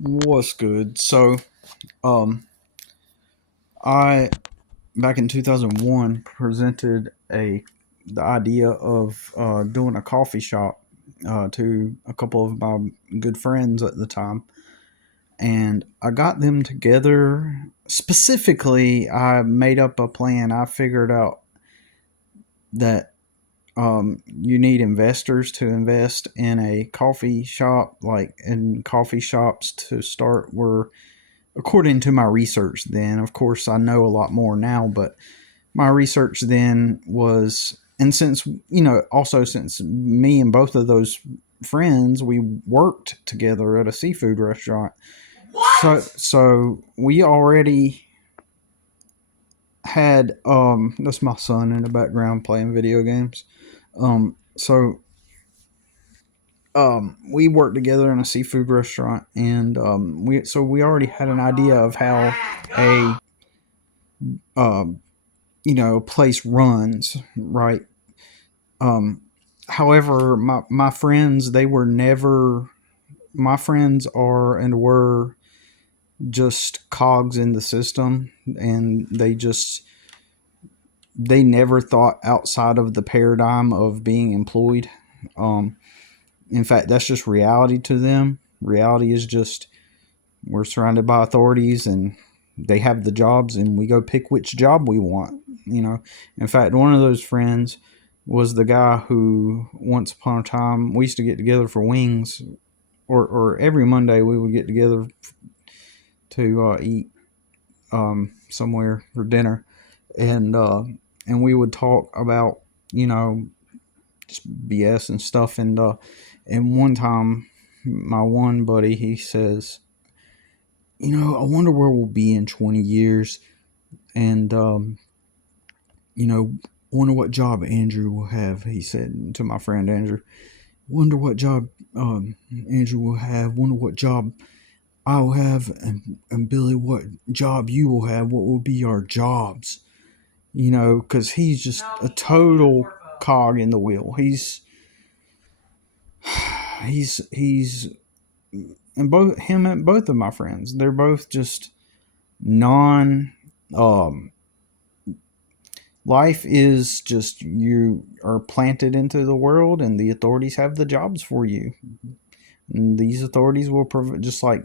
What's good? Um, I back in 2001 presented the idea of doing a coffee shop to a couple of my good friends at the time, and I got them together. Specifically, I made up a plan. I figured out that you need investors to invest in a coffee shop, like in coffee shops to start were according to my research then. Of course, I know a lot more now, but my research then was, and since, also since me and both of those friends, we worked together at a seafood restaurant. So we already had, that's my son in the background playing video games. So we worked together in a seafood restaurant, and we already had an idea of how a um, place runs, right? Um, However, my friends, they were never, my friends are and were just cogs in the system, and they never thought outside of the paradigm of being employed. Um, in fact, that's just reality to them. Reality is just we're surrounded by authorities, and they have the jobs, and we go pick which job we want. In fact, one of those friends was the guy who once upon a time we used to get together for wings, or every Monday we would get together to eat somewhere for dinner, and we would talk about just BS and stuff. And one time, my one buddy, he says, I wonder where we'll be in 20 years. And, wonder what job Andrew will have, he said to my friend Andrew. Wonder what job Andrew will have. Wonder what job I'll have. And Billy, what job you will have. What will be our jobs? Because he's just a total cog in the wheel. He's and both him and both of my friends, they're both just non life is just you are planted into the world, and the authorities have the jobs for you, and these authorities will just like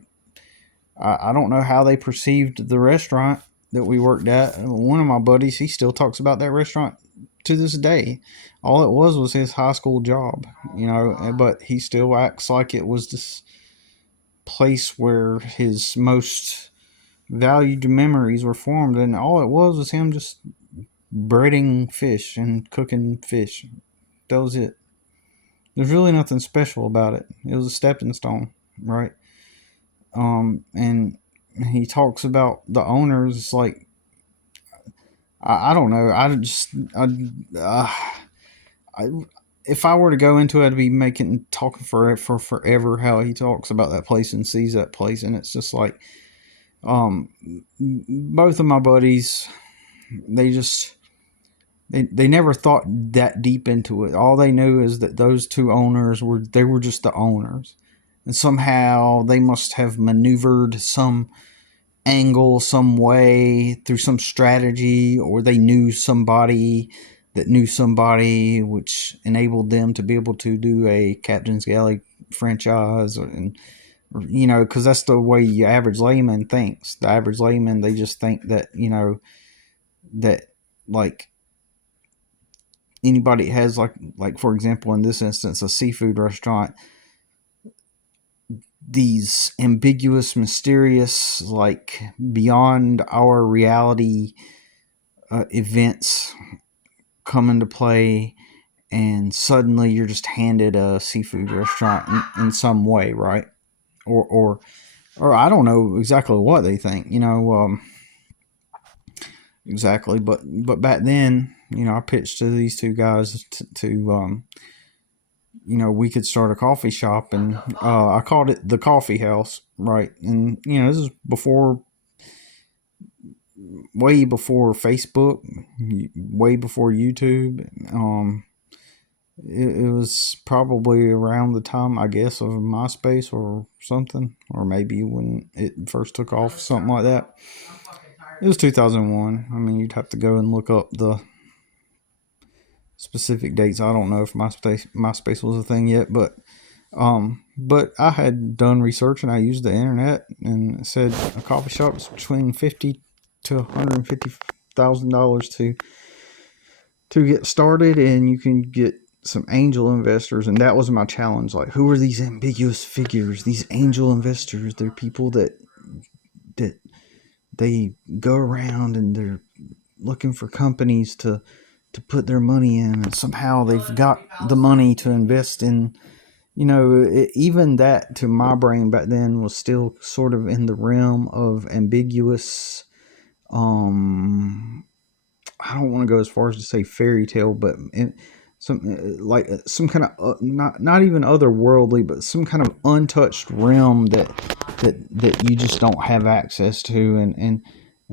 I don't know how they perceived the restaurant that we worked at. One of my buddies, he still talks about that restaurant to this day. All it was his high school job, but he still acts like it was this place where his most valued memories were formed, and all it was him just breading fish and cooking fish. That was it. There's really nothing special about it. It was a stepping stone, right? And he talks about the owners. Like I don't know. I if I were to go into it, I'd be talking for forever. How he talks about that place and sees that place, and it's just like, both of my buddies, they just they never thought that deep into it. All they knew is that those two owners were just the owners, and somehow they must have maneuvered some angle, some way, through some strategy, or they knew somebody that knew somebody, which enabled them to be able to do a Captain's Galley franchise, because that's the way the average layman thinks. The average layman, they just think that that like anybody has like for example, in this instance, a seafood restaurant, these ambiguous, mysterious, like beyond our reality events come into play, and suddenly you're just handed a seafood restaurant in some way, right? Or I don't know exactly what they think, exactly. But back then, I pitched to these two guys we could start a coffee shop, and I called it the Coffee House, right? And this is way before Facebook, way before YouTube. it was probably around the time, I guess, of MySpace or something, or maybe when it first took off, something like that. It was 2001. I mean, you'd have to go and look up the specific dates. I don't know if MySpace was a thing yet, but I had done research and I used the internet and it said a coffee shop is between $50 to $150,000 to get started, and you can get some angel investors. And that was my challenge. Like, who are these ambiguous figures? These angel investors? They're people that they go around and they're looking for companies to put their money in, and somehow they've got the money to invest in. Even that, to my brain back then, was still sort of in the realm of ambiguous. I don't want to go as far as to say fairy tale, but some kind of not even otherworldly, but some kind of untouched realm that you just don't have access to, and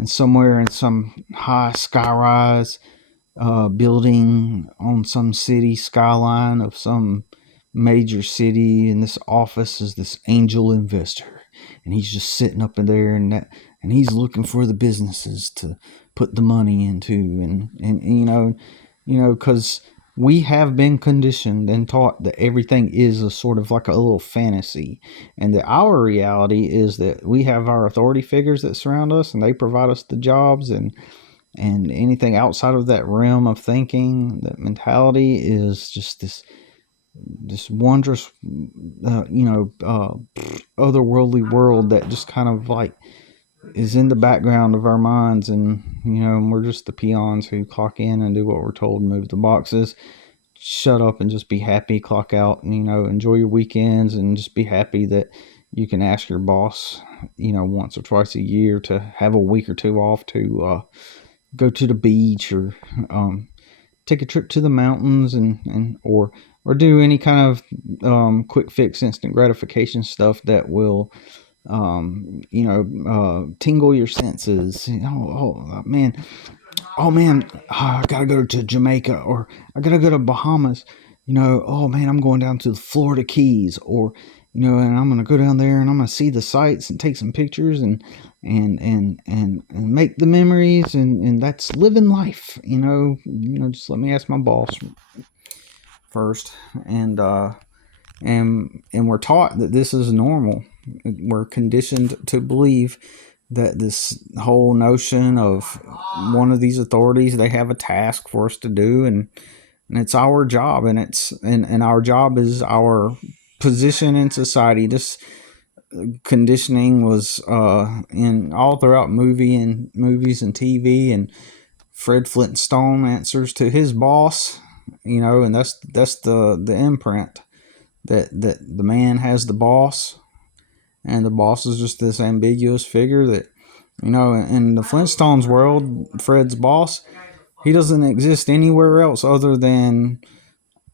somewhere in some high skyrise building on some city skyline of some major city, and this office is this angel investor, and he's just sitting up in there, and he's looking for the businesses to put the money into, and because we have been conditioned and taught that everything is a sort of like a little fantasy, and that our reality is that we have our authority figures that surround us, and they provide us the jobs, and anything outside of that realm of thinking, that mentality, is just this wondrous, otherworldly world that just kind of like is in the background of our minds, and we're just the peons who clock in and do what we're told, move the boxes, shut up and just be happy, clock out, and enjoy your weekends, and just be happy that you can ask your boss, once or twice a year to have a week or two off to go to the beach, or take a trip to the mountains, or do any kind of quick fix, instant gratification stuff that will tingle your senses. Oh man, I gotta go to Jamaica, or I gotta go to Bahamas. Oh man, I'm going down to the Florida Keys, or and I'm gonna go down there and I'm gonna see the sights and take some pictures and make the memories, and that's living life. Just let me ask my boss first, and we're taught that this is normal. We're conditioned to believe that this whole notion of one of these authorities, they have a task for us to do, and it's our job, and our job is our position in society. This conditioning was in all throughout movies and TV, and Fred Flintstone answers to his boss, and that's the imprint that the man has the boss, and the boss is just this ambiguous figure that, in the Flintstones world, Fred's boss, he doesn't exist anywhere else other than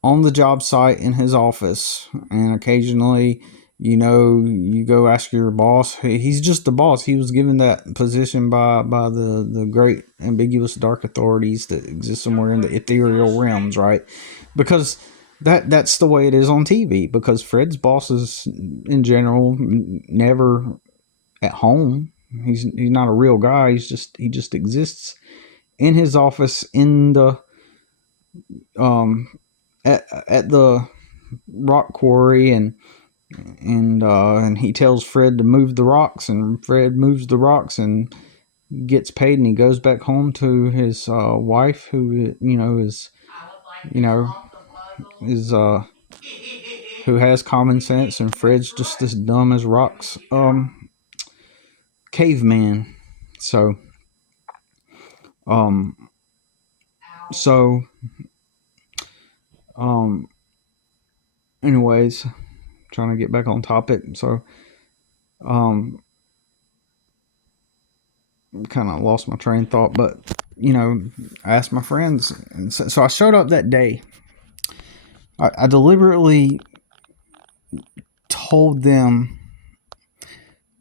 on the job site in his office. And occasionally, you go ask your boss. He's just the boss. He was given that position by the great ambiguous dark authorities that exist somewhere in the ethereal realms, right? Because that's the way it is on TV, because Fred's boss is in general never at home. He's not a real guy. He just exists in his office in the at the rock quarry, and he tells Fred to move the rocks, and Fred moves the rocks and gets paid, and he goes back home to his wife, who is is who has common sense, and Fred's just as dumb as rocks. Caveman. So um so anyways, trying to get back on topic. So kind of lost my train of thought, but I asked my friends, and so I showed up that day. I deliberately told them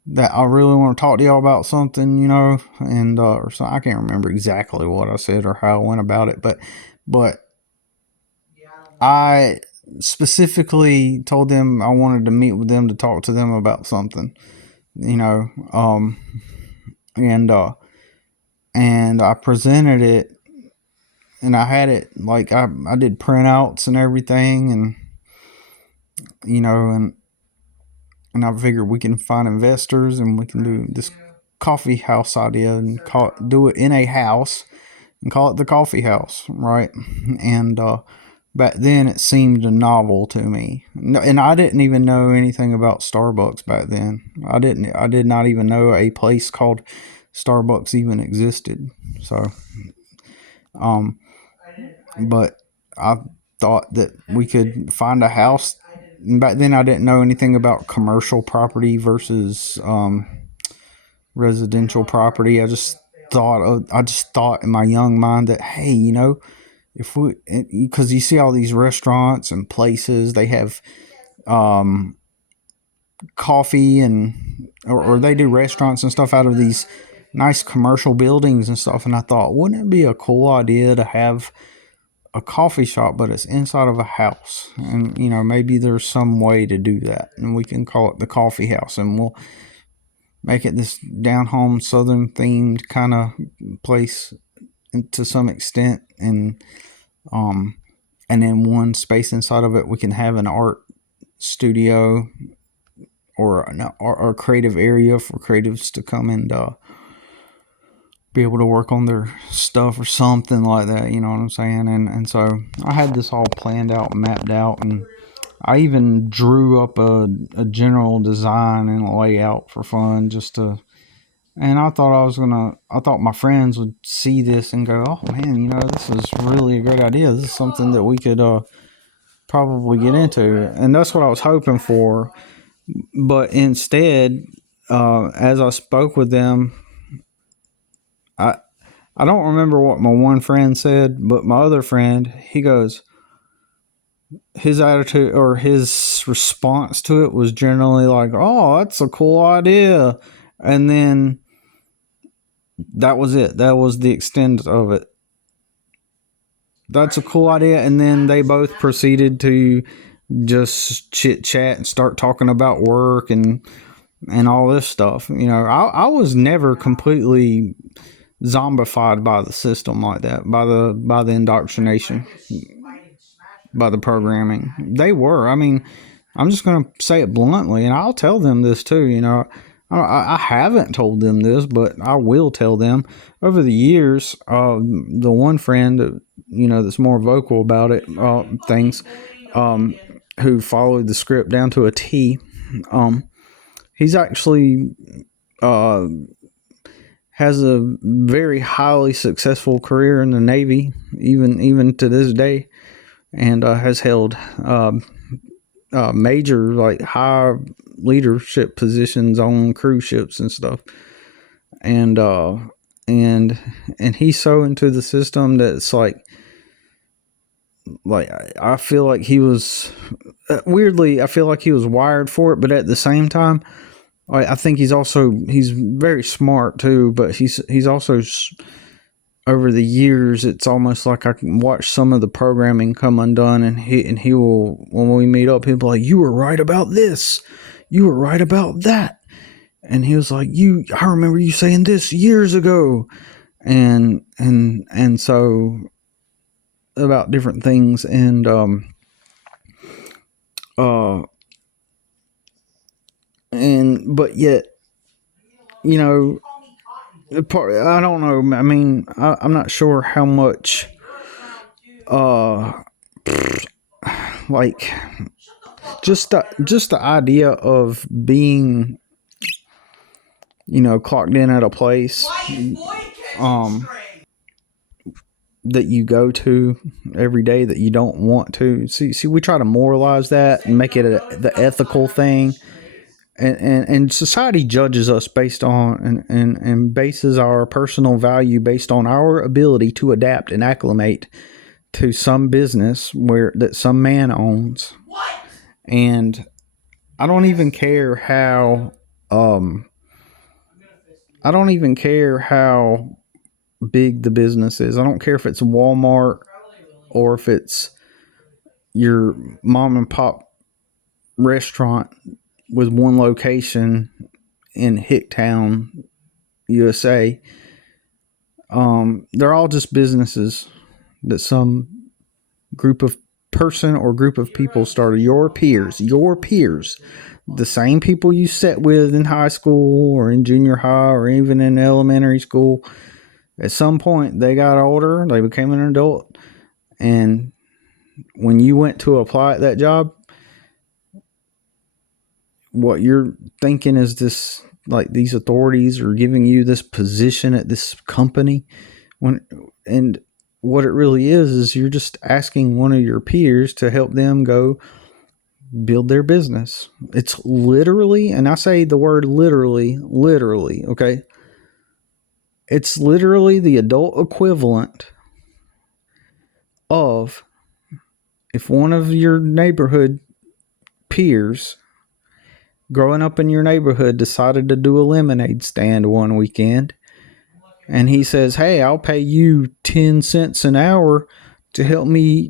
that I really want to talk to y'all about something, and or so I can't remember exactly what I said or how I went about it, but I specifically told them I wanted to meet with them to talk to them about something, you know, and and I presented it, and I had it like I did printouts and everything, and you know, and I figured we can find investors and we can do this coffee house idea and do it in a house and call it the coffee house, right? And back then it seemed novel to me, and I didn't even know anything about Starbucks back then. I did not even know a place called Starbucks even existed. So, um, but I thought that we could find a house. And back then, I didn't know anything about commercial property versus residential property. I just thought in my young mind that, hey, you know, if we, because you see all these restaurants and places, they have um, coffee or they do restaurants and stuff out of these nice commercial buildings and stuff. And I thought, wouldn't it be a cool idea to have a coffee shop, but it's inside of a house? And, you know, maybe there's some way to do that. And we can call it the coffee house, and we'll make it this down home southern themed kind of place to some extent. Um, and in one space inside of it, we can have an art studio or a creative area for creatives to come and be able to work on their stuff or something like that. You know what I'm saying? And so I had this all planned out, mapped out, and I even drew up a general design and a layout for fun just to. And I thought my friends would see this and go, oh man, you know, this is really a great idea. This is something that we could probably get into. And that's what I was hoping for. But instead, as I spoke with them, I, I don't remember what my one friend said, but my other friend, he goes, his attitude or his response to it was generally like, oh, that's a cool idea. And then that was it. That was the extent of it. That's a cool idea. And then they both proceeded to just chit chat and start talking about work and all this stuff. You know, I was never completely zombified by the system like that, by the indoctrination, by the programming. They were. I mean, I'm just going to say it bluntly, and I'll tell them this too. You know, I haven't told them this, but I will tell them. Over the years, the one friend, you know, that's more vocal about it, things, who followed the script down to a T, he's actually uh, has a very highly successful career in the Navy, even to this day, and has held major, like, high leadership positions on cruise ships and stuff. And and and he's so into the system that it's like I feel like he was weirdly, I feel like he was wired for it, but at the same time, I think he's very smart too, but he's also, over the years, it's almost like I can watch some of the programming come undone, and he will, when we meet up, he'll be like, you were right about this, you were right about that, and he was like, I remember you saying this years ago, and so about different things, and uh and but yet, you know, I don't know. I mean, I'm not sure how much, uh, like, just the idea of being, you know, clocked in at a place, um, that you go to every day that you don't want to. See, we try to moralize that and make it the ethical thing. And society judges us based on and bases our personal value based on our ability to adapt and acclimate to some business that some man owns. And I don't even care how I don't even care how big the business is. I don't care if it's Walmart or if it's your mom and pop restaurant with one location in Hicktown, USA. They're all just businesses that some group of person or group of people started. Your peers, the same people you sat with in high school or in junior high or even in elementary school. At some point, they got older, they became an adult, and when you went to apply at that job, what you're thinking is this, like, these authorities are giving you this position at this company, and what it really is you're just asking one of your peers to help them go build their business. It's literally, and I say the word literally, okay? It's literally the adult equivalent of if one of your neighborhood peers growing up in your neighborhood decided to do a lemonade stand one weekend, and he says, "Hey, I'll pay you 10 cents an hour to help me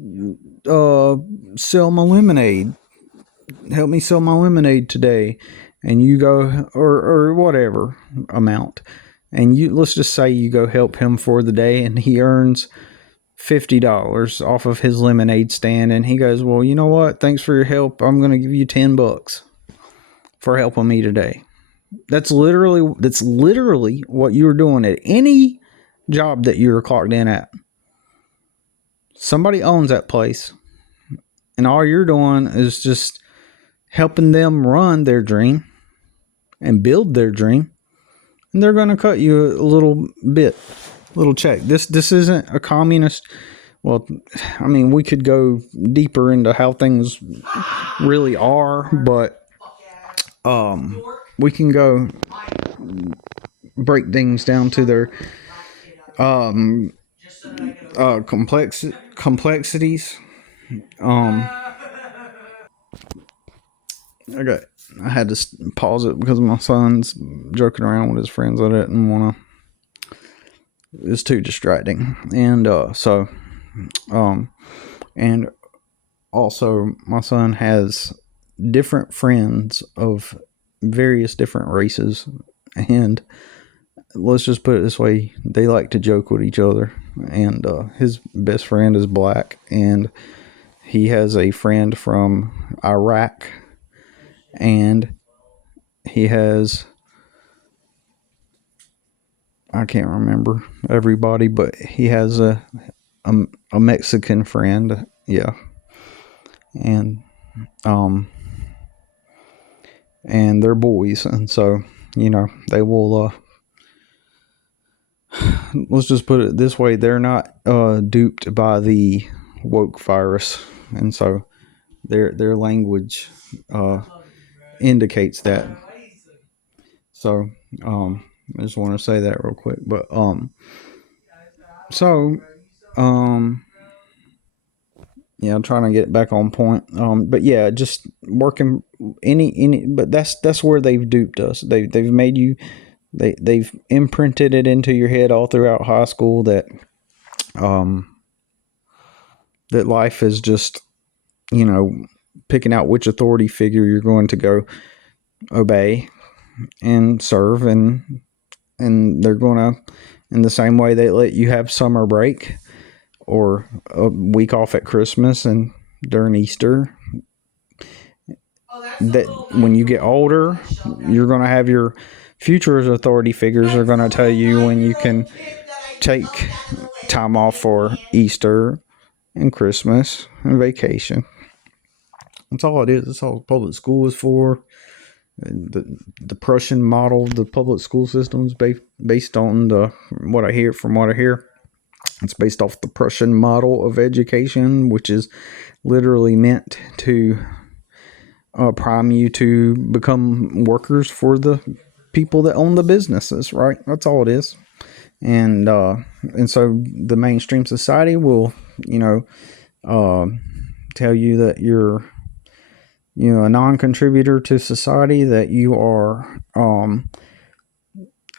sell my lemonade. Help me sell my lemonade today." And you go, or whatever amount, and you, let's just say you go help him for the day, and he earns $50 off of his lemonade stand, and he goes, "Well, you know what? Thanks for your help. I'm going to give you $10 for helping me today." That's literally what you're doing at any job that you're clocked in at. Somebody owns that place, and all you're doing is just helping them run their dream and build their dream, and they're going to cut you a little check. This isn't a communist. Well, I mean, we could go deeper into how things really are, but we can go break things down to their complexities. I had to pause it because my son's joking around with his friends. I didn't want to. It's too distracting, and and also my son has different friends of various different races, and let's just put it this way, they like to joke with each other, and his best friend is black, and he has a friend from Iraq, and he has, I can't remember everybody, but he has a Mexican friend, yeah, and they're boys, and so, you know, they will let's just put it this way, they're not duped by the woke virus, and so their language indicates that. So I just want to say that real quick, but yeah, I'm trying to get back on point. But yeah, just working but that's where they've duped us. They've made you, they've imprinted it into your head all throughout high school that that life is just, you know, picking out which authority figure you're going to go obey and serve, and they're going to, in the same way they let you have summer break or a week off at Christmas and during Easter, that when you get older, you're going to have your future authority figures are going to tell you when you can take time off for Easter and Christmas and vacation. That's all it is. That's all public school is for. The Prussian model, the public school system is based on what I hear. It's based off the Prussian model of education, which is literally meant to prime you to become workers for the people that own the businesses, right? That's all it is. And so the mainstream society will, you know, tell you that you're, you know, a non-contributor to society, that you are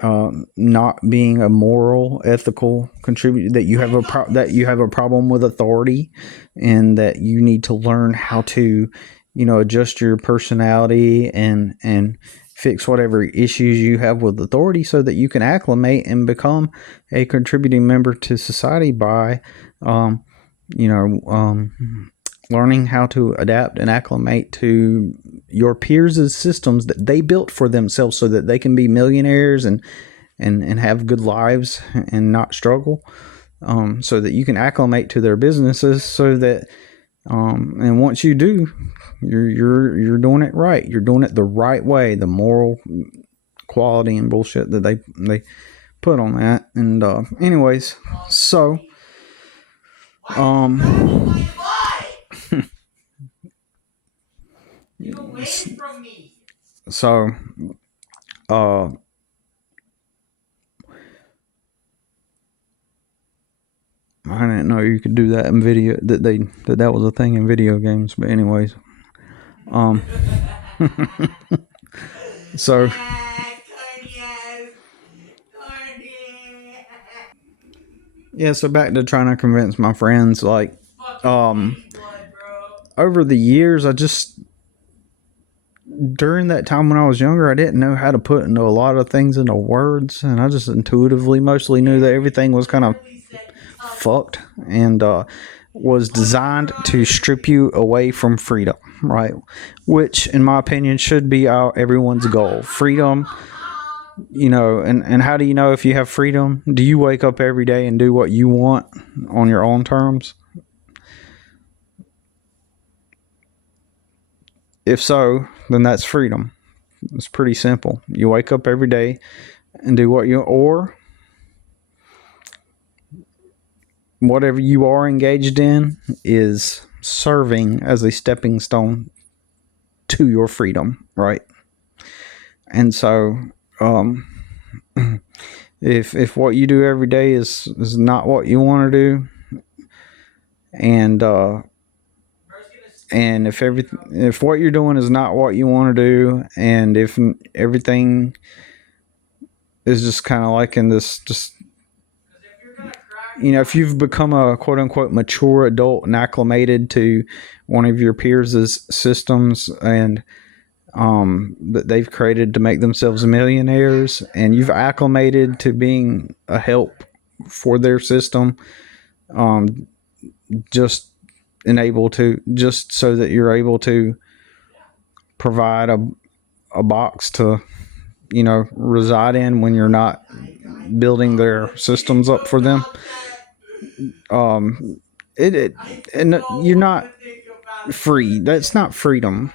not being a moral, ethical contributor, that you have that you have a problem with authority, and that you need to learn how to, adjust your personality and fix whatever issues you have with authority, so that you can acclimate and become a contributing member to society by, you know, learning how to adapt and acclimate to your peers' systems that they built for themselves, so that they can be millionaires and have good lives and not struggle. So that you can acclimate to their businesses, so that and once you do, you're doing it right. You're doing it the right way, the moral quality and bullshit that they put on that. And anyways, so so uh I didn't know you could do that in video, that was a thing in video games. But anyways, so yeah, so back to trying to convince my friends, like, over the years, during that time when I was younger, I didn't know how to put into a lot of things into words, and I just intuitively mostly knew that everything was kind of fucked and was designed to strip you away from freedom, right? Which, in my opinion, should be everyone's goal. Freedom, and how do you know if you have freedom? Do you wake up every day and do what you want on your own terms? If so, then that's freedom. It's pretty simple. You wake up every day and do what or whatever you are engaged in is serving as a stepping stone to your freedom, right? And so, if what you do every day is not what you want to do, and if what you're doing is not what you want to do, and if everything is just kind of like in this, just, if you've become a quote unquote mature adult and acclimated to one of your peers' systems, and that they've created to make themselves millionaires, and you've acclimated to being a help for their system, just so that you're able to provide a box to, reside in when you're not building their systems up for them. And you're not free. That's not freedom.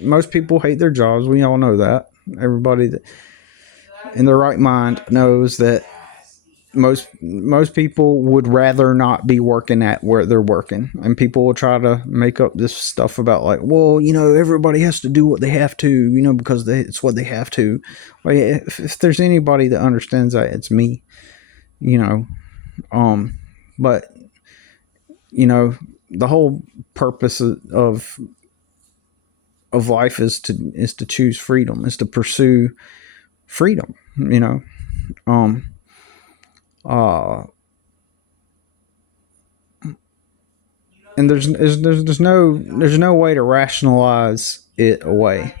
Most people hate their jobs. We all know that. Everybody that in their right mind knows that most people would rather not be working at where they're working. And people will try to make up this stuff about, like, well, everybody has to do what they have to, because it's what they have to. Well, if there's anybody that understands that, it's me. But the whole purpose of life is to choose freedom, is to pursue freedom. And there's no way to rationalize it away.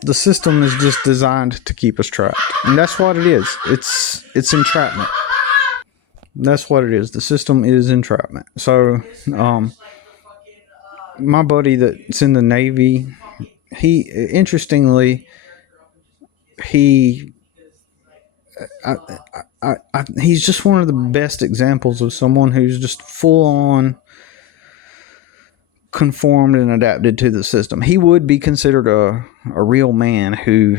The system is just designed to keep us trapped, and that's what it is. It's entrapment. That's what it is. The system is entrapment. So, my buddy that's in the Navy, interestingly, he's just one of the best examples of someone who's just full on conformed and adapted to the system. He would be considered a real man who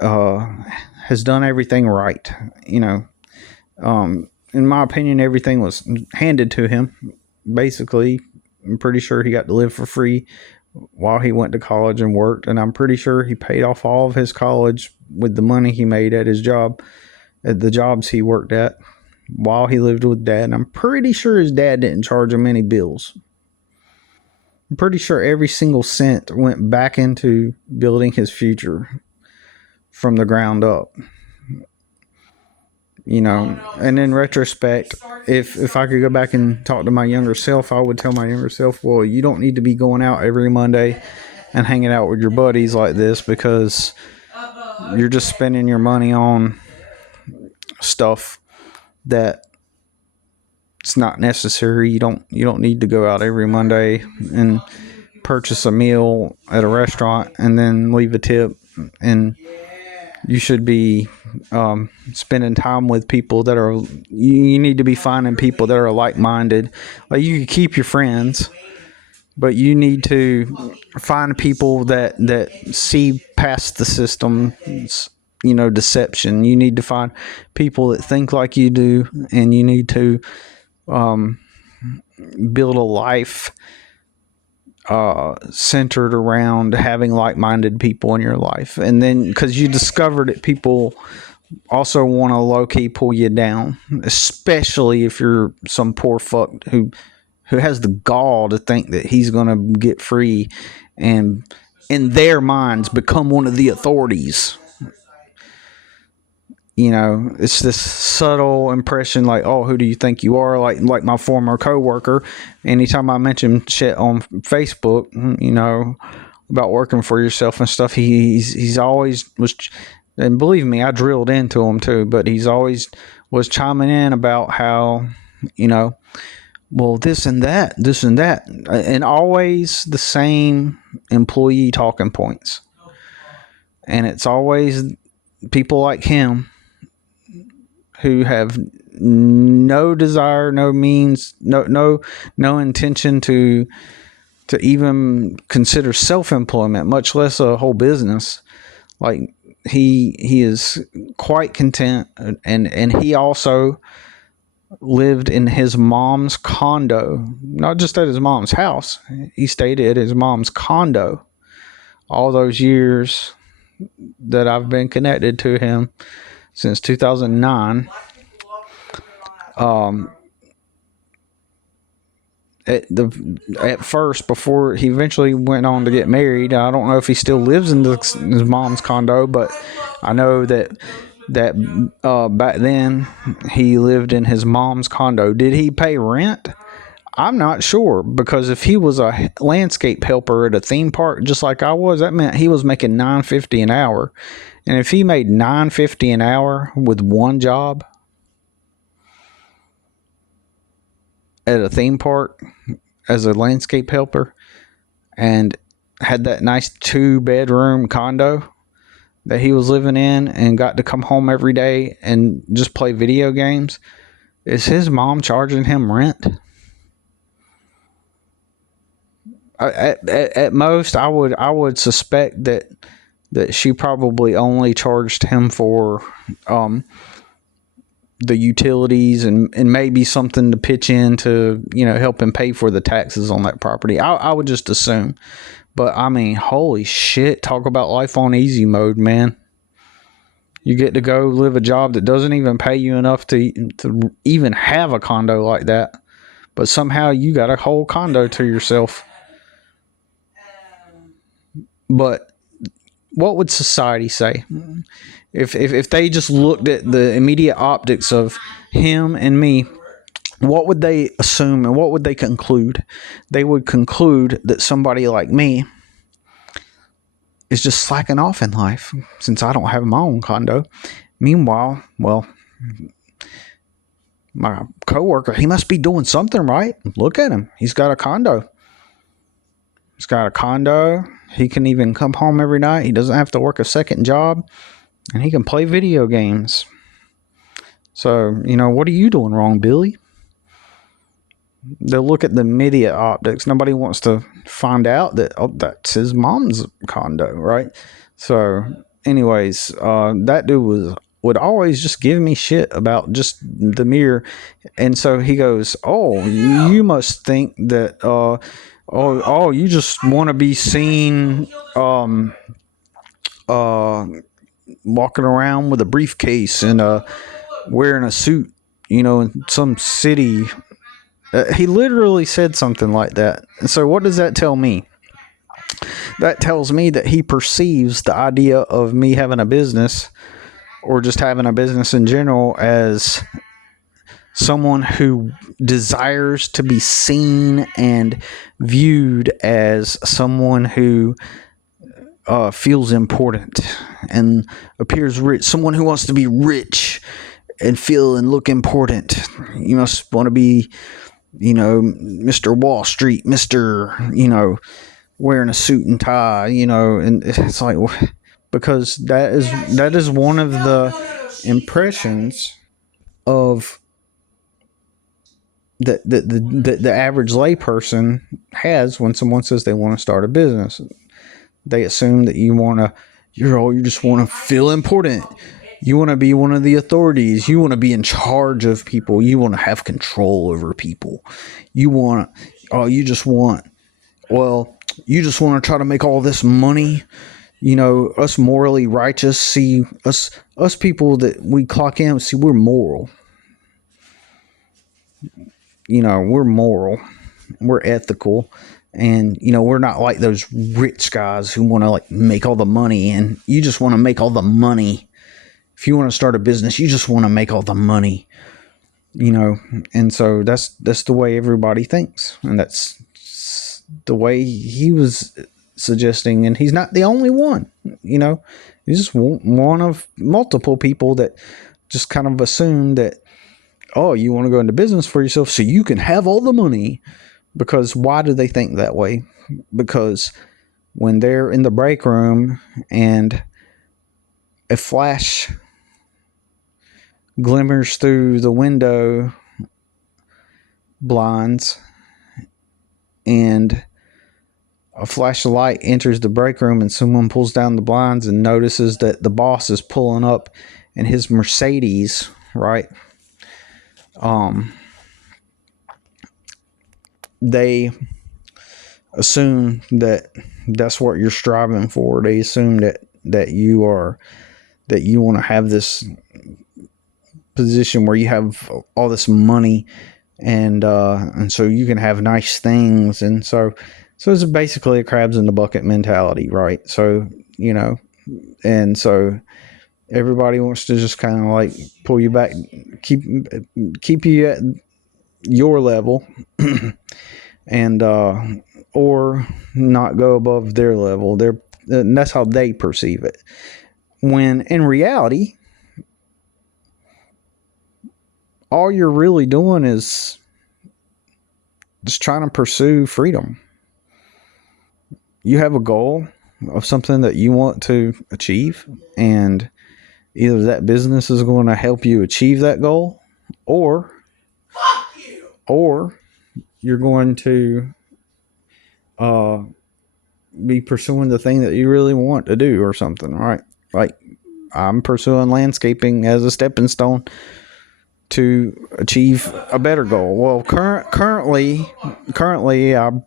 has done everything right. In my opinion, everything was handed to him. Basically, I'm pretty sure he got to live for free while he went to college and worked, and I'm pretty sure he paid off all of his college with the money he made at his job, at the jobs he worked at while he lived with dad. And I'm pretty sure his dad didn't charge him any bills. I'm pretty sure every single cent went back into building his future from the ground up. And in retrospect, if I could go back and talk to my younger self, I would tell my younger self, well, you don't need to be going out every Monday and hanging out with your buddies like this, because you're just spending your money on stuff that it's not necessary. You don't need to go out every Monday and purchase a meal at a restaurant and then leave a tip. And you should be spending time with people that are. You need to be finding people that are like-minded. Like, you can keep your friends, but you need to find people that see past the system's deception. You need to find people that think like you do, and you need to build a life centered around having like-minded people in your life. And then, because you discovered that people also want to low-key pull you down, especially if you're some poor fuck who has the gall to think that he's going to get free and, in their minds, become one of the authorities. It's this subtle impression, like, oh, who do you think you are? Like my former coworker, anytime I mention shit on Facebook, about working for yourself and stuff, he's always was, and believe me, I drilled into him too, but he's always was chiming in about how, well, this and that, and always the same employee talking points. And it's always people like him who have no desire, no means, no intention to even consider self-employment, much less a whole business. Like, he is quite content, and he also lived in his mom's condo, not just at his mom's house. He stayed at his mom's condo all those years that I've been connected to him, since 2009. At first, before he eventually went on to get married, I don't know if he still lives in his mom's condo, but I know that back then he lived in his mom's condo. Did he pay rent? I'm not sure, because if he was a landscape helper at a theme park, just like I was, that meant he was making $9.50 an hour. And if he made $9.50 an hour with one job at a theme park as a landscape helper, and had that nice 2-bedroom condo that he was living in, and got to come home every day and just play video games, is his mom charging him rent? At most, I would suspect that she probably only charged him for the utilities and maybe something to pitch in to help him pay for the taxes on that property. I would just assume. But I mean, holy shit, talk about life on easy mode, man. You get to go live a job that doesn't even pay you enough to even have a condo like that, but somehow you got a whole condo to yourself. But what would society say if they just looked at the immediate optics of him and me? What would they assume, and what would they conclude? They would conclude that somebody like me is just slacking off in life, since I don't have my own condo. Meanwhile, well, my coworker, he must be doing something right. Look at him. He's got a condo. He can even come home every night. He doesn't have to work a second job, and he can play video games. So, what are you doing wrong, Billy? They'll look at the immediate optics. Nobody wants to find out that, oh, that's his mom's condo, right? So, anyways, that dude would always just give me shit about just the mirror. And so he goes, oh, you must think that, you just want to be seen walking around with a briefcase and wearing a suit, in some city He literally said something like that. And so what does that tell me? That tells me that he perceives the idea of me having a business, or just having a business in general, as someone who desires to be seen and viewed as someone who feels important and appears rich, someone who wants to be rich and feel and look important. You must want to be, Mr. Wall Street, Mr., wearing a suit and tie, and it's like, because that is one of the impressions of that the average layperson has when someone says they want to start a business. They assume that you just want to feel important. You want to be one of the authorities. You want to be in charge of people. You want to have control over people. You just want to try to make all this money. Us morally righteous, see us people that we clock in, see, we're moral. We're moral. We're ethical. And, we're not like those rich guys who want to like make all the money, and you just want to make all the money. If you want to start a business, you just want to make all the money, and so that's the way everybody thinks. And that's the way he was suggesting. And he's not the only one, he's just one of multiple people that just kind of assume that, oh, you want to go into business for yourself so you can have all the money. Because why do they think that way? Because when they're in the break room and a flash glimmers through the window blinds and a flash of light enters the break room, and someone pulls down the blinds and notices that the boss is pulling up in his Mercedes, right? They assume that that's what you're striving for. They assume that you want to have this position where you have all this money, and so you can have nice things, and so it's basically a crabs in the bucket mentality, right? So and so everybody wants to just kind of like pull you back, keep you at your level. And or not go above their level. And that's how they perceive it. When in reality, all you're really doing is just trying to pursue freedom. You have a goal of something that you want to achieve, and either that business is going to help you achieve that goal, or you're going to be pursuing the thing that you really want to do or something, right? Like I'm pursuing landscaping as a stepping stone to achieve a better goal. Well, currently I'm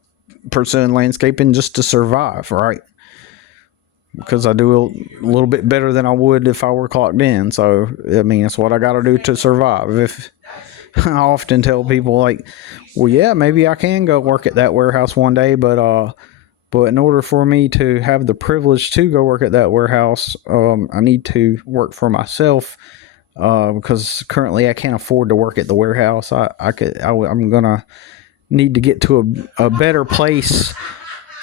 pursuing landscaping just to survive, right? Because I do a little bit better than I would if I were clocked in. So, I mean, it's what I got to do to survive. If I often tell people, like, well, yeah, maybe I can go work at that warehouse one day, but in order for me to have the privilege to go work at that warehouse, I need to work for myself, because currently I can't afford to work at the warehouse. I'm gonna need to get to a better place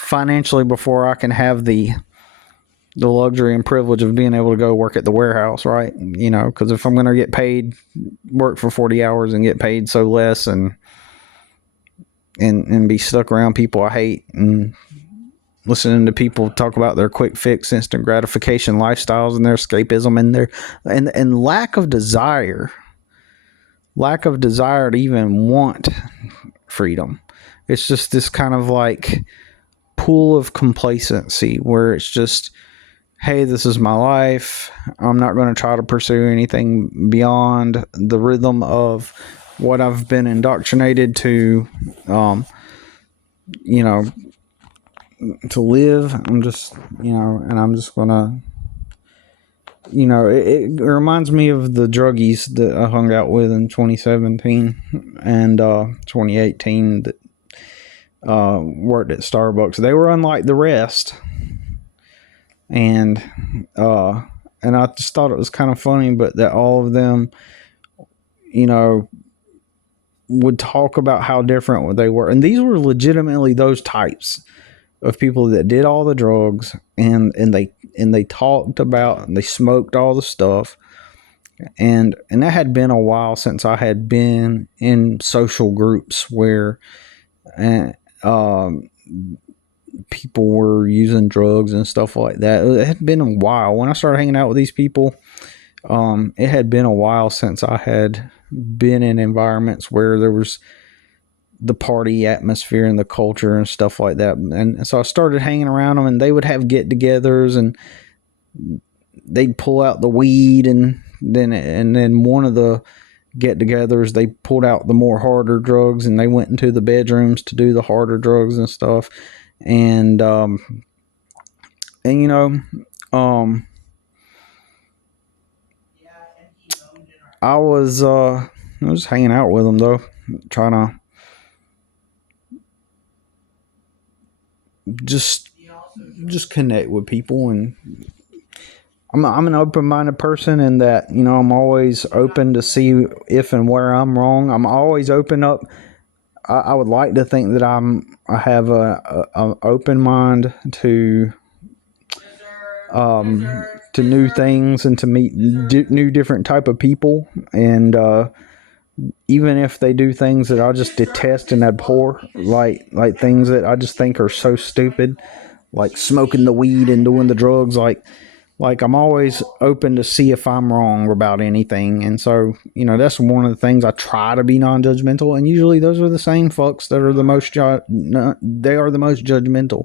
financially before I can have the luxury and privilege of being able to go work at the warehouse, right? Because if I'm going to get paid, work for 40 hours and get paid so less, and be stuck around people I hate, and listening to people talk about their quick fix, instant gratification lifestyles and their escapism and their and lack of desire to even want freedom. It's just this kind of like pool of complacency where it's just, hey, this is my life. I'm not going to try to pursue anything beyond the rhythm of what I've been indoctrinated to, to live. I'm just, and I'm just going to it reminds me of the druggies that I hung out with in 2017 and 2018 that worked at Starbucks. They were unlike the rest, and uh, and I just thought it was kind of funny, but that all of them, you know, would talk about how different they were, and these were legitimately those types of people that did all the drugs, and they talked about and they smoked all the stuff, and that had been a while since I had been in social groups where uh, um, people were using drugs and stuff like that. It had been a while when I started hanging out with these people. It had been a while since I had been in environments where there was the party atmosphere and the culture and stuff like that. And so I started hanging around them, and they would have get-togethers, and they'd pull out the weed, and then one of the get-togethers they pulled out the more harder drugs, and they went into the bedrooms to do the harder drugs and stuff. And you know, um, I was hanging out with them though, trying to just just connect with people. And I'm an open-minded person in that, I'm always open to see if and where I'm wrong. I'm always open up. I would like to think that I have a open mind to new things and to meet new different type of people. And even if they do things that I just detest and abhor, like things that I just think are so stupid, like smoking the weed and doing the drugs, like I'm always open to see if I'm wrong about anything. And so, that's one of the things I try to be non-judgmental. And usually those are the same folks that are they are the most judgmental.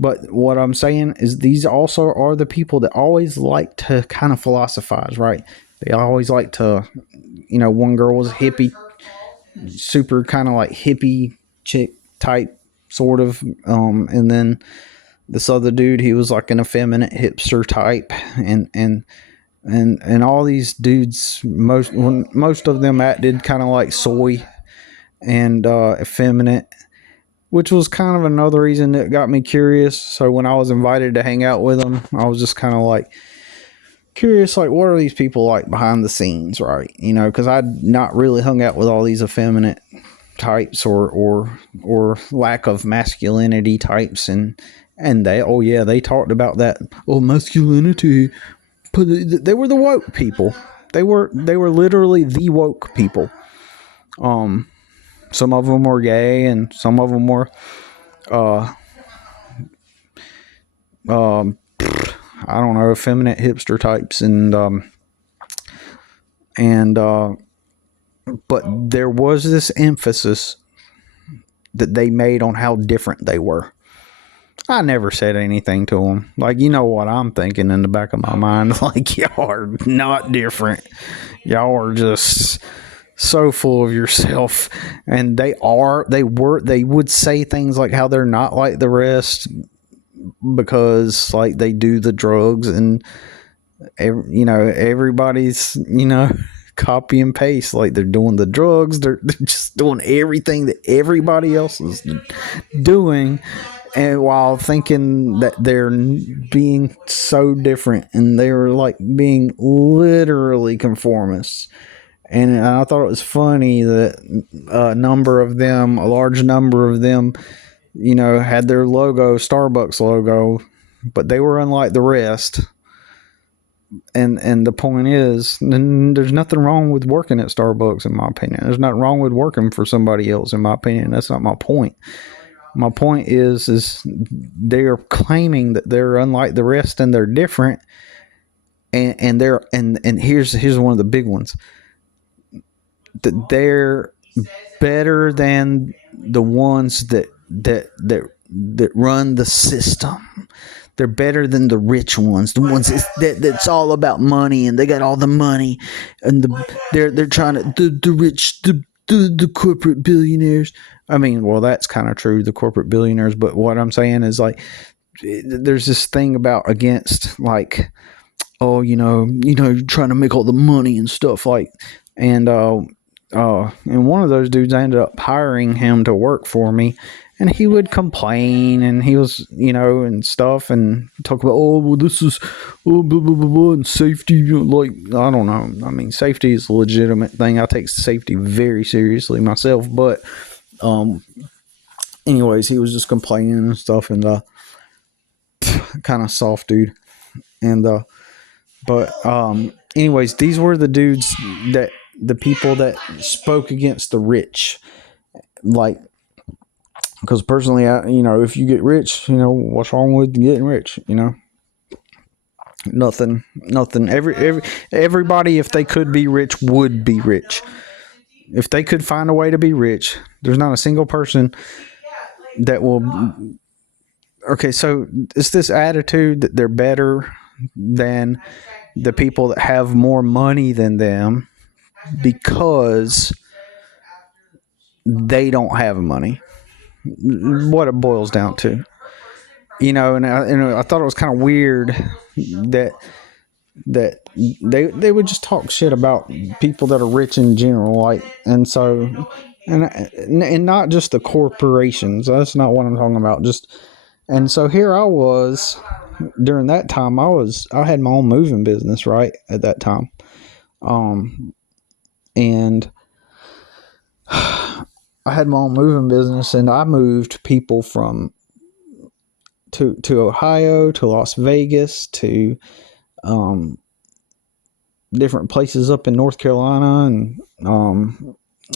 But what I'm saying is these also are the people that always like to kind of philosophize, right? They always like to, one girl was a hippie, super kind of like hippie chick type, sort of. And then this other dude, he was like an effeminate hipster type. And all these dudes, most of them acted kind of like soy and effeminate, which was kind of another reason that got me curious. So when I was invited to hang out with them, I was just kind of like curious, like, what are these people like behind the scenes, right? Because I'd not really hung out with all these effeminate types or lack of masculinity types, and they talked about that. Oh, masculinity, but they were the woke people. They were literally the woke people. Some of them were gay, and some of them were I don't know, effeminate hipster types, and but there was this emphasis that they made on how different they were. I never said anything to them. Like, what I'm thinking in the back of my mind, like, y'all are not different. Y'all are just so full of yourself. And they would say things like how they're not like the rest because, like, they do the drugs, and everybody's copy and paste. Like, they're doing the drugs, they're just doing everything that everybody else is doing, and while thinking that they're being so different, and they're like being literally conformists. And I thought it was funny that a large number of them, had their logo, Starbucks logo, but they were unlike the rest. And the point is, there's nothing wrong with working at Starbucks, in my opinion. There's nothing wrong with working for somebody else, in my opinion. That's not my point. My point is they're claiming that they're unlike the rest and they're different, and here's one of the big ones, that they're better than the ones that run the system. They're better than the rich ones, the ones that's all about money, and they got all the money, and they're trying to the rich, the corporate billionaires. I mean, well, that's kind of true, the corporate billionaires. But what I'm saying is, like, there's this thing about against, like, oh, trying to make all the money and stuff like, and one of those dudes, I ended up hiring him to work for me, and he would complain, and he was, and stuff, and talk about, oh, well, this is, oh, blah, blah, blah, blah, and safety, like, I don't know. I mean, safety is a legitimate thing. I take safety very seriously myself, but, anyways, he was just complaining and stuff, and, kind of soft dude, and, but anyways, these were the dudes that the people that spoke against the rich, like, because personally, if you get rich, what's wrong with getting rich? Nothing. Everybody, if they could be rich, would be rich. If they could find a way to be rich, there's not a single person that will. Okay, so it's this attitude that they're better than the people that have more money than them because they don't have money. What it boils down to, and I thought it was kind of weird that they would just talk shit about people that are rich in general, like, and so, and not just the corporations. That's not what I'm talking about. Just, and so here I was during that time. I had my own moving business right at that time, and I had my own moving business, and I moved people from to Ohio, to Las Vegas, to different places up in North Carolina, and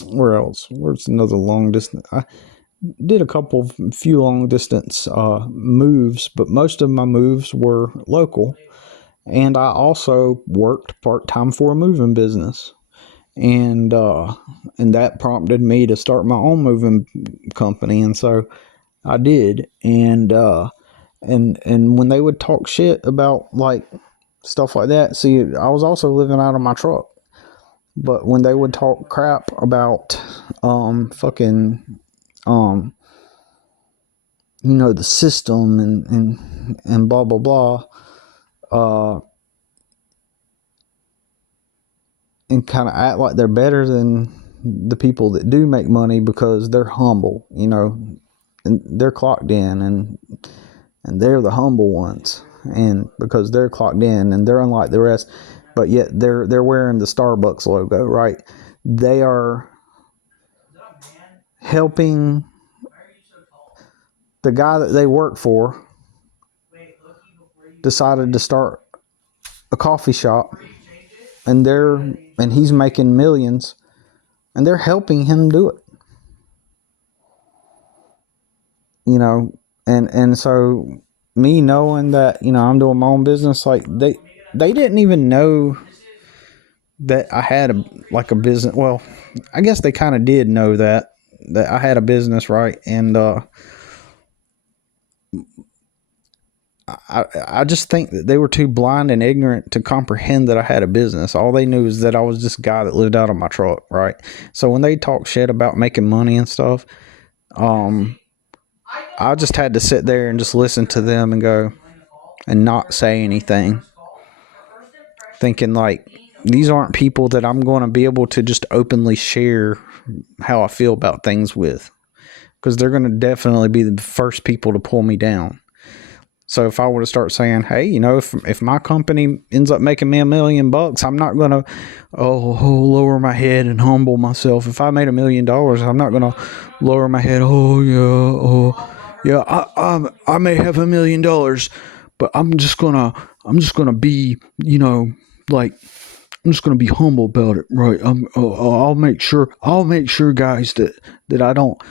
where else? Where's another long distance? I did a few long distance moves, but most of my moves were local. And I also worked part time for a moving business, and that prompted me to start my own moving company, and so I did. And when they would talk shit about like stuff like that, see, I was also living out of my truck. But when they would talk crap about fucking the system and blah blah blah, and kind of act like they're better than the people that do make money because they're humble, and they're clocked in, and they're the humble ones, and because they're clocked in and they're unlike the rest, but yet they're wearing the Starbucks logo, right? They are helping the guy that they work for decided to start a coffee shop, and he's making millions, and they're helping him do it. And so me knowing that, I'm doing my own business, like they didn't even know that I had a business. Well, I guess they kind of did know that I had a business, right? And I just think that they were too blind and ignorant to comprehend that I had a business. All they knew is that I was this guy that lived out of my truck, right? So when they talk shit about making money and stuff, I just had to sit there and just listen to them and go and not say anything, thinking like, these aren't people that I'm going to be able to just openly share how I feel about things with, because they're going to definitely be the first people to pull me down. So if I were to start saying, hey, if my company ends up making me $1 million, I'm not going to lower my head and humble myself. If I made $1 million, I'm not going to lower my head. I may have $1 million, but I'm just gonna be, like, I'm just gonna be humble about it, right? I'll make sure, guys, that I don't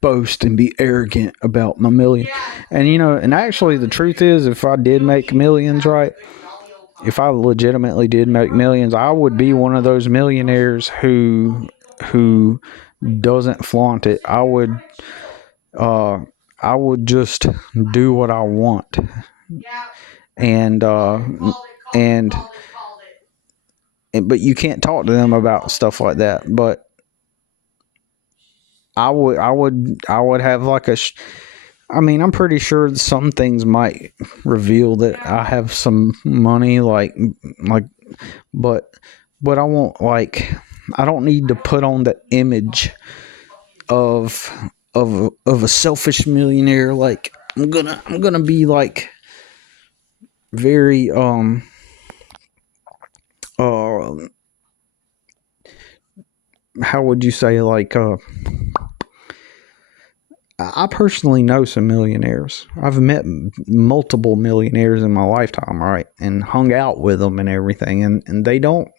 boast and be arrogant about my million. And and actually the truth is, if I did make millions, right, if I legitimately did make millions, I would be one of those millionaires who doesn't flaunt it. I would just do what I want, and but you can't talk to them about stuff like that. But I would have like I mean, I'm pretty sure some things might reveal that I have some money, like, but I won't like. I don't need to put on the image of of a selfish millionaire. Like, I'm gonna be like very uh how would you say, like, I personally know some millionaires. I've met multiple millionaires in my lifetime, right, and hung out with them and everything, and they don't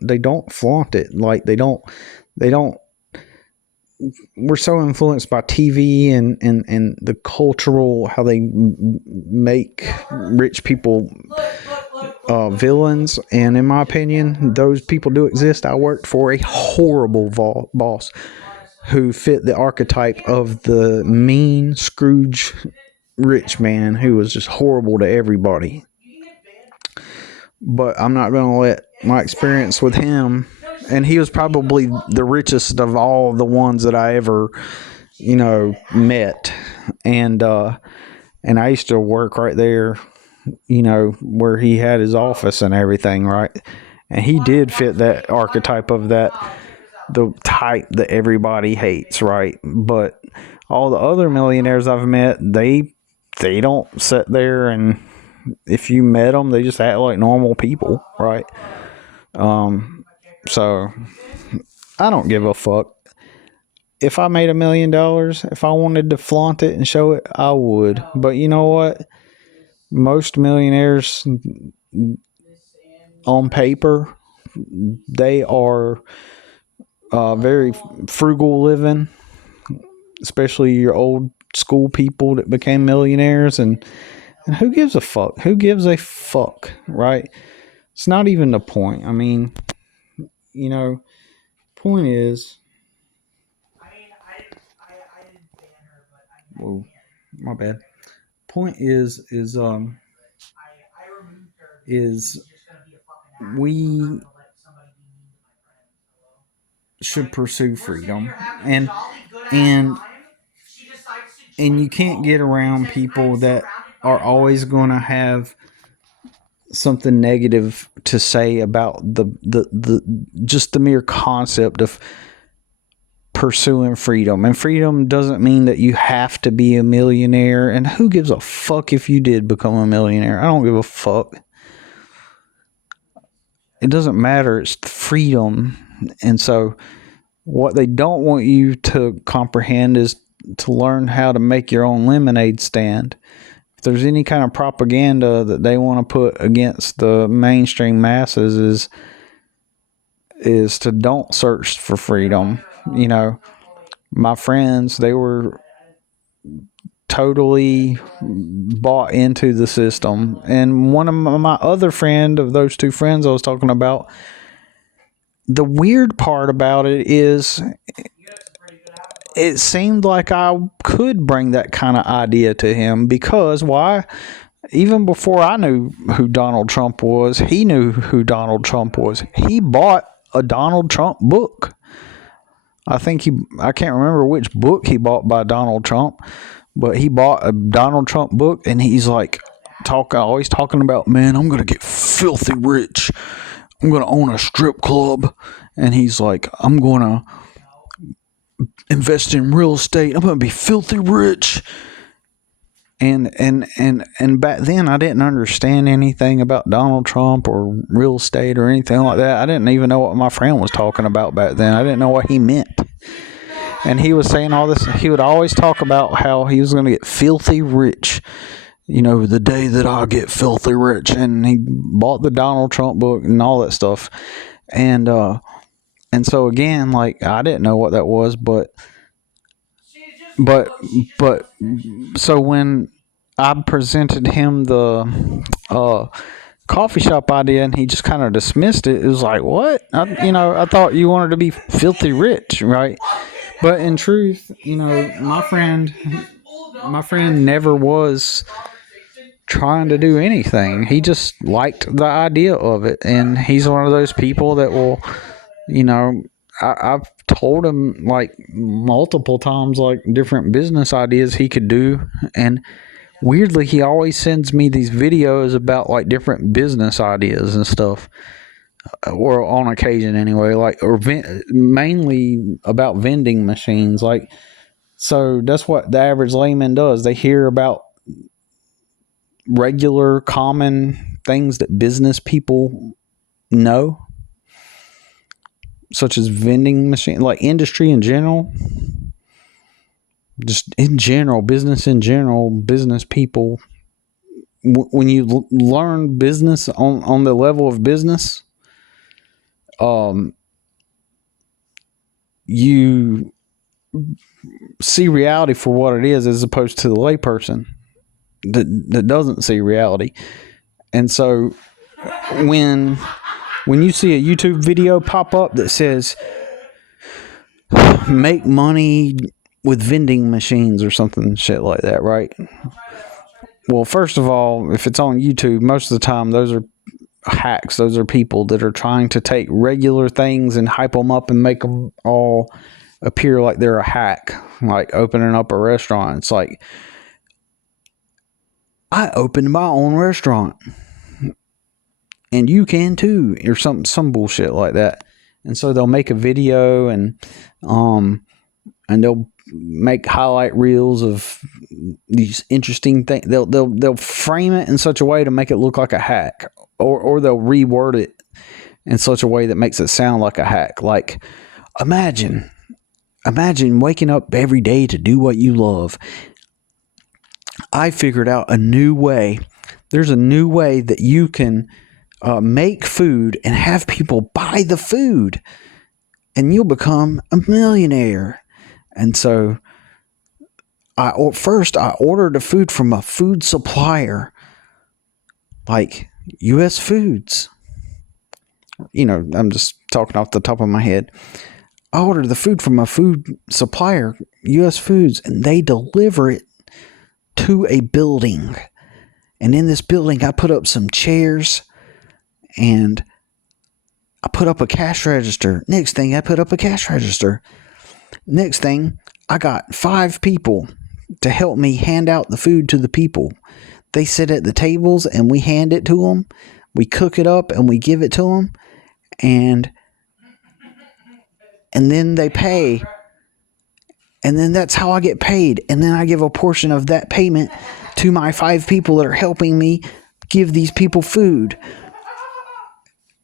flaunt it. Like, they don't. We're so influenced by TV and the cultural, how they make rich people villains. And in my opinion, those people do exist. I worked for a horrible boss who fit the archetype of the mean Scrooge rich man who was just horrible to everybody. But I'm not going to let my experience with him, and he was probably the richest of all the ones that I ever, met. And I used to work right there, where he had his office and everything, right? And he did fit that archetype of that, the type that everybody hates, right? But all the other millionaires I've met, they don't sit there, and if you met them, they just act like normal people, right? So I don't give a fuck. If I made $1 million, if I wanted to flaunt it and show it, I would. But you know what? Most millionaires on paper, they are very frugal living, especially your old school people that became millionaires. And who gives a fuck? Who gives a fuck, right? It's not even the point. I mean, point is, whoa, my bad. Point is we should pursue freedom, and and you can't get around people that are always going to have something negative to say about the just the mere concept of pursuing freedom. And freedom doesn't mean that you have to be a millionaire. And who gives a fuck if you did become a millionaire? I don't give a fuck. It doesn't matter. It's freedom. And so what they don't want you to comprehend is to learn how to make your own lemonade stand. If there's any kind of propaganda that they want to put against the mainstream masses, is to don't search for freedom. My friends, they were totally bought into the system. And one of my other friend of those two friends I was talking about, the weird part about it is it seemed like I could bring that kind of idea to him, because why? Even before I knew who Donald Trump was, he knew who Donald Trump was. He bought a Donald Trump book. I can't remember which book he bought by Donald Trump, but he bought a Donald Trump book, and he's like always talking about, man, I'm going to get filthy rich. I'm going to own a strip club. And he's like, I'm going to invest in real estate. I'm going to be filthy rich. And back then I didn't understand anything about Donald Trump or real estate or anything like that. I didn't even know what my friend was talking about back then. I didn't know what he meant. And he was saying all this. He would always talk about how he was going to get filthy rich, the day that I get filthy rich. And he bought the Donald Trump book and all that stuff. And so again, like, I didn't know what that was, but so when I presented him the coffee shop idea, and he just kind of dismissed it, it was like, what? I thought you wanted to be filthy rich, right? But in truth, my friend never was trying to do anything. He just liked the idea of it, and he's one of those people that will, I've told him like multiple times like different business ideas he could do, and weirdly he always sends me these videos about like different business ideas and stuff, or on occasion anyway, like mainly about vending machines. Like, so that's what the average layman does. They hear about regular common things that business people know, such as vending machine, like industry in general, just in general, business in general, business people. When you learn business on the level of business, you see reality for what it is, as opposed to the layperson that doesn't see reality. And so when you see a YouTube video pop up that says make money with vending machines or something shit like that, right? Well, first of all, if it's on YouTube, most of the time those are hacks. Those are people that are trying to take regular things and hype them up and make them all appear like they're a hack, like opening up a restaurant. It's like, I opened my own restaurant and you can too, or some bullshit like that. And so they'll make a video and they'll make highlight reels of these interesting things. They'll frame it in such a way to make it look like a hack, or they'll reword it in such a way that makes it sound like a hack. Like, imagine waking up every day to do what you love. I figured out a new way. There's a new way that you can make food and have people buy the food, and you'll become a millionaire. And so I ordered the food from a food supplier, like U.S. Foods. You know, I'm just talking off the top of my head. I ordered the food from a food supplier, U.S. Foods, and they deliver it to a building. And in this building, I put up some chairs and I put up a cash register. Next thing, I put up a cash register. Next thing, I got 5 people to help me hand out the food to the people. They sit at the tables and we hand it to them. We cook it up and we give it to them. And then they pay. And then that's how I get paid. And then I give a portion of that payment to my 5 people that are helping me give these people food.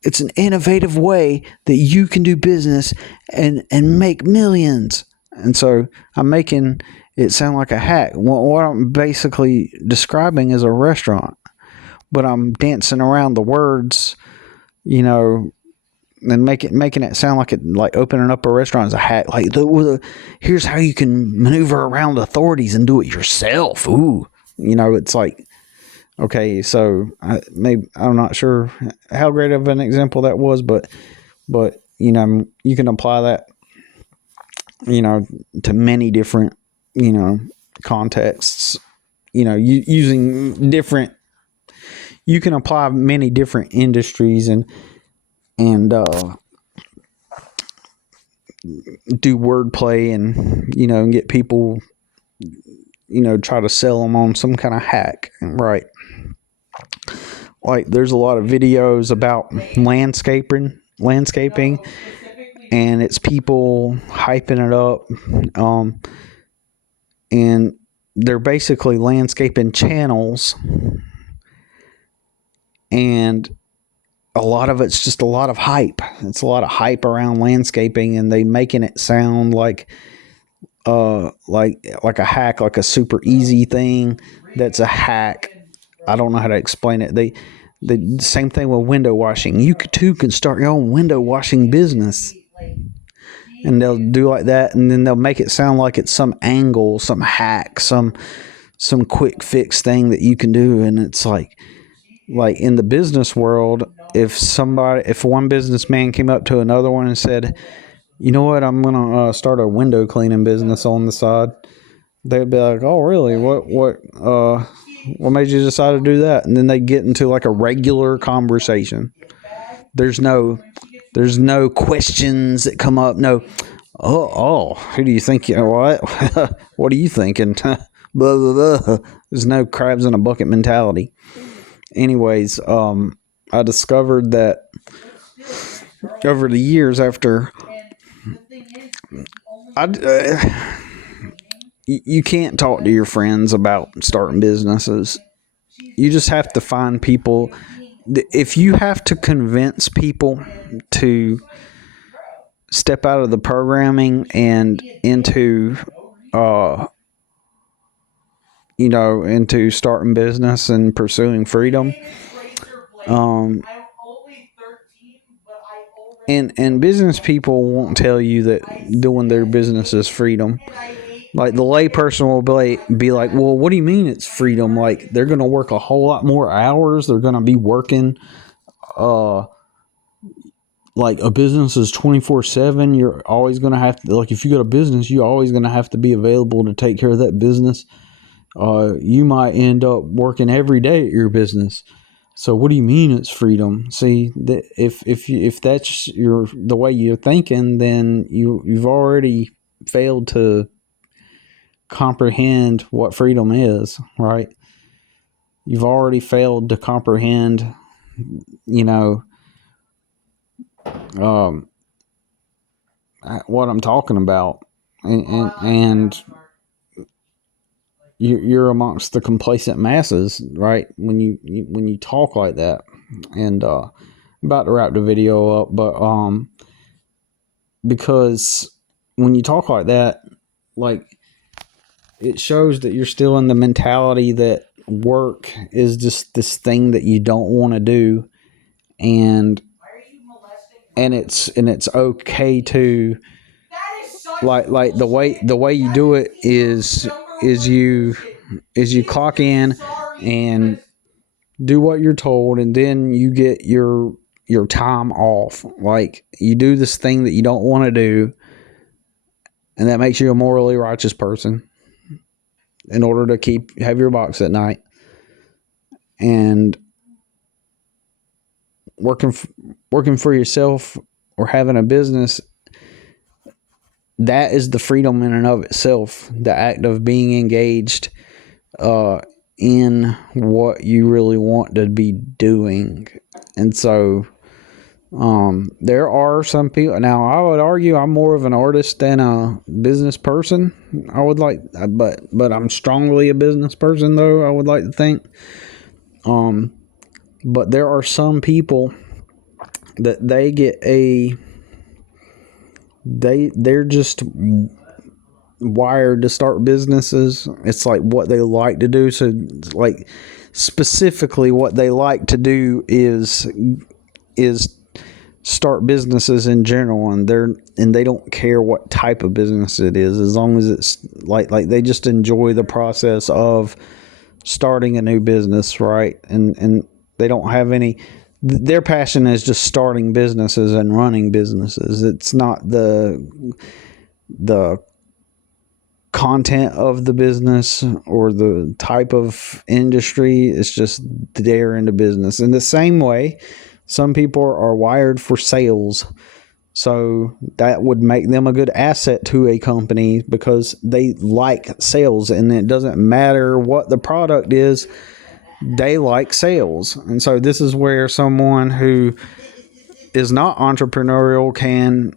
It's an innovative way that you can do business and make millions. And so I'm making it sound like a hack. What I'm basically describing is a restaurant, but I'm dancing around the words, you know, and making it sound like opening up a restaurant is a hack. Like, here's how you can maneuver around authorities and do it yourself. Ooh, you know, it's like, okay, so I'm not sure how great of an example that was, but you know, you can apply that, you know, to many different, you know, contexts. You know, using different, you can apply many different industries and do wordplay and, you know, and get people, you know, try to sell them on some kind of hack, right? Like, there's a lot of videos about landscaping, and it's people hyping it up, and they're basically landscaping channels, and a lot of it's just a lot of hype. It's a lot of hype around landscaping, and they making it sound like a hack, like a super easy thing that's a hack. I don't know how to explain it. The same thing with window washing. You too can start your own window washing business. And they'll do like that, and then they'll make it sound like it's some angle, some hack, some quick fix thing that you can do. And it's like in the business world, if one businessman came up to another one and said, you know what, I'm gonna start a window cleaning business on the side, they'd be like, oh really, what made you decide to do that? And then they get into like a regular conversation. There's no questions that come up. No, Who do you think? You know what? What are you thinking? Blah, blah, blah. There's no crabs in a bucket mentality. Anyways, I discovered that over the years after you can't talk to your friends about starting businesses. You just have to find people. If you have to convince people to step out of the programming and into into starting business and pursuing freedom, and business people won't tell you that doing their business is freedom. Like the layperson will be like, well, what do you mean it's freedom? Like they're going to work a whole lot more hours. They're going to be working like a business is 24/7. You're always going to have to, like, if you got a business, you're always going to have to be available to take care of that business. You might end up working every day at your business. So what do you mean it's freedom? See, if that's the way you're thinking, then you've already failed to comprehend what freedom is, right? You've already failed to comprehend, what I'm talking about, and you're amongst the complacent masses, right? When you talk like that, and about to wrap the video up, but because when you talk like that, like, it shows that you're still in the mentality that work is just this thing that you don't want to do, and it's okay to, like the way you do it is you clock in and do what you're told, and then you get your time off. Like, you do this thing that you don't want to do, and that makes you a morally righteous person in order to have your box at night. And working for yourself or having a business, that is the freedom in and of itself. The act of being engaged in what you really want to be doing. And so there are some people. Now, I would argue I'm more of an artist than a business person. But I'm strongly a business person, though, I would like to think. But there are some people that they're just wired to start businesses. It's like what they like to do. So, like, specifically what they like to do is start businesses in general, and they don't care what type of business it is, as long as it's like they just enjoy the process of starting a new business, right? And they don't have any. Their passion is just starting businesses and running businesses. It's not the content of the business or the type of industry. It's just they're into business. In the same way, some people are wired for sales. So that would make them a good asset to a company because they like sales, and it doesn't matter what the product is, they like sales. And so this is where someone who is not entrepreneurial can,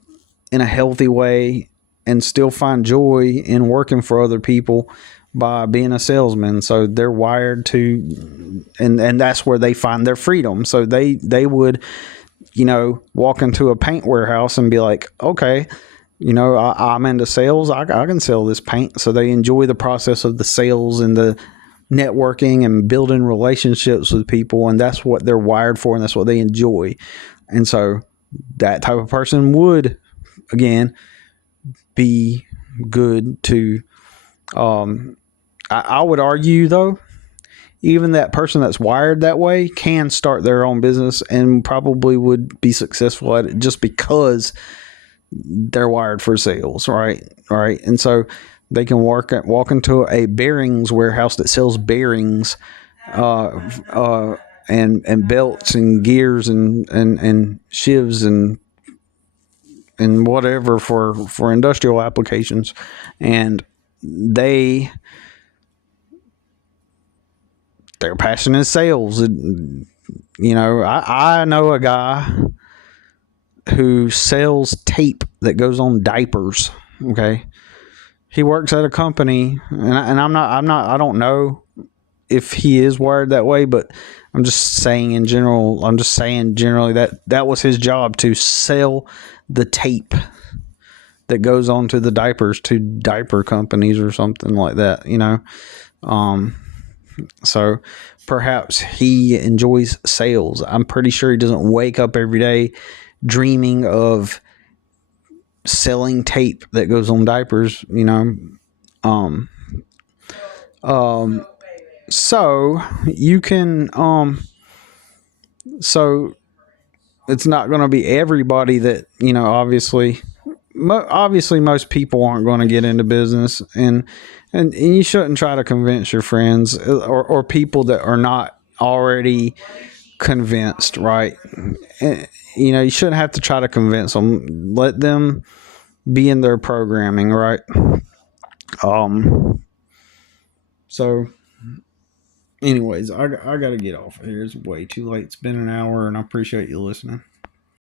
in a healthy way, and still find joy in working for other people by being a salesman. So they're wired to, and that's where they find their freedom. So they would, walk into a paint warehouse and be like, okay, I'm into sales. I can sell this paint. So they enjoy the process of the sales and the networking and building relationships with people. And that's what they're wired for, and that's what they enjoy. And so that type of person would, again, be good to, I would argue, though, even that person that's wired that way can start their own business and probably would be successful at it just because they're wired for sales, right? Right. And so they can walk into a bearings warehouse that sells bearings, and belts and gears and shivs and whatever for industrial applications, and they're passion in sales. I know a guy who sells tape that goes on diapers. Okay, he works at a company, and I don't know if he is wired that way, but I'm just saying in general. I'm just saying generally that was his job, to sell the tape that goes onto the diapers to diaper companies or something like that. So perhaps he enjoys sales. I'm pretty sure he doesn't wake up every day dreaming of selling tape that goes on diapers. Um, so you can so it's not going to be everybody that obviously. Obviously most people aren't going to get into business, and you shouldn't try to convince your friends or people that are not already convinced, right? And, you shouldn't have to try to convince them. Let them be in their programming, right? So anyways, I got to get off of here. It's way too late. It's been an hour, and I appreciate you listening.